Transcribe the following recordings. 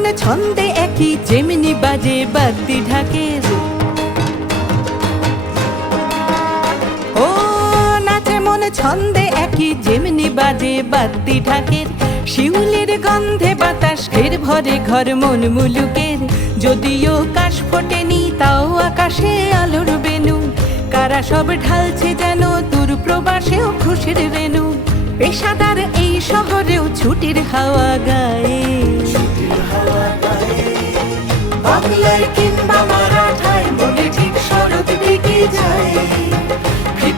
মন ছন্দে একই যেমনি বাজে বাদ্যি ঢাকের। ও নাচে মন ছন্দে একই যেমনি বাজে বাদ্যি ঢাকের। শিউলির গন্ধে বাতাস ঘের ভরে ঘর মন মুলুকের। যদিও কাশ ফোটেনি তাও আকাশে আলোর বেনু। কারা সব ঢালছে যেন দূর প্রবাসেও খুশির রেণু। পেশাদার এই শহরেও ছুটির হাওয়া গায়ে। বাংলায় কিংবা মারাঠায় মনে ঠিক শরৎ ডেকে যায়।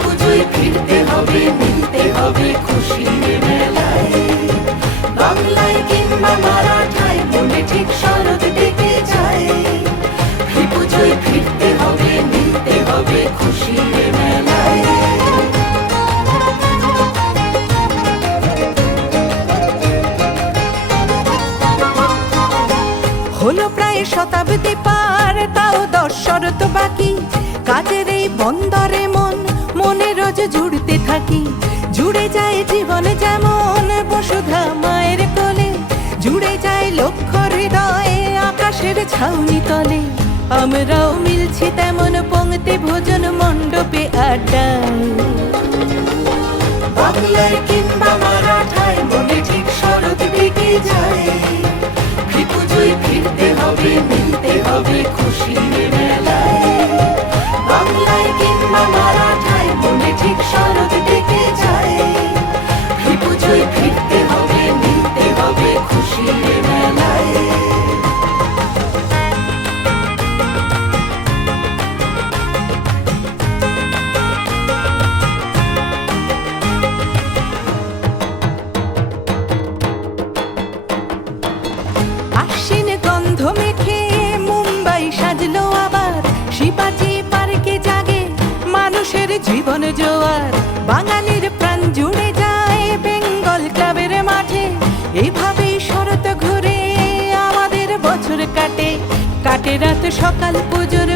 পুজোয় ফিরতে হবে, মিলতে হবে খুশির মেলায়। বাংলায় কিংবা মারাঠায় মনে ঠিক শরৎ ডেকে যায়। পুজোয় ফিরতে হবে, মিলতে হবে খুশির মেলায়। হলো প্রায় শতাব্দী পার, তাও 10 শরৎ বাকি। কাজের এই বন্দরে মন মনে রোজ জুড়তে থাকি। জুড়ে যায় জীবন যেমন বসুধা মায়ের কোলে। জুড়ে যায় লক্ষ্য হৃদয়ে আকাশের ছাউনি তলে। আমরাও মিলছি তেমন পংক্তি ভোজন মণ্ডপে আড্ডায়। বাংলায় কিংবা মারাঠায় মনে ঠিক শরৎ ডেকে যায়। পুজোয় ফিরতে হবে, মিলতে হবে খুশির মেলায়। বাংলায় কিংবা মারাঠায় মনে ঠিক শরৎ ডেকে যায়। পুজোয় ফিরতে হবে, মিলতে হবে খুশির মেলায়। আশ্বিন গন্ধ মেখে মুম্বাই সাজলো আবার। শিবাজি পার্কে জাগে মানুষের জীবন জোয়ার। বাঙালির প্রাণ জুড়ে যায় বেঙ্গল ক্লাবের মাঠে। এভাবেই শরৎ ঘুরে আমাদের বছর কাটে। কাটে রাত সকাল পুজোর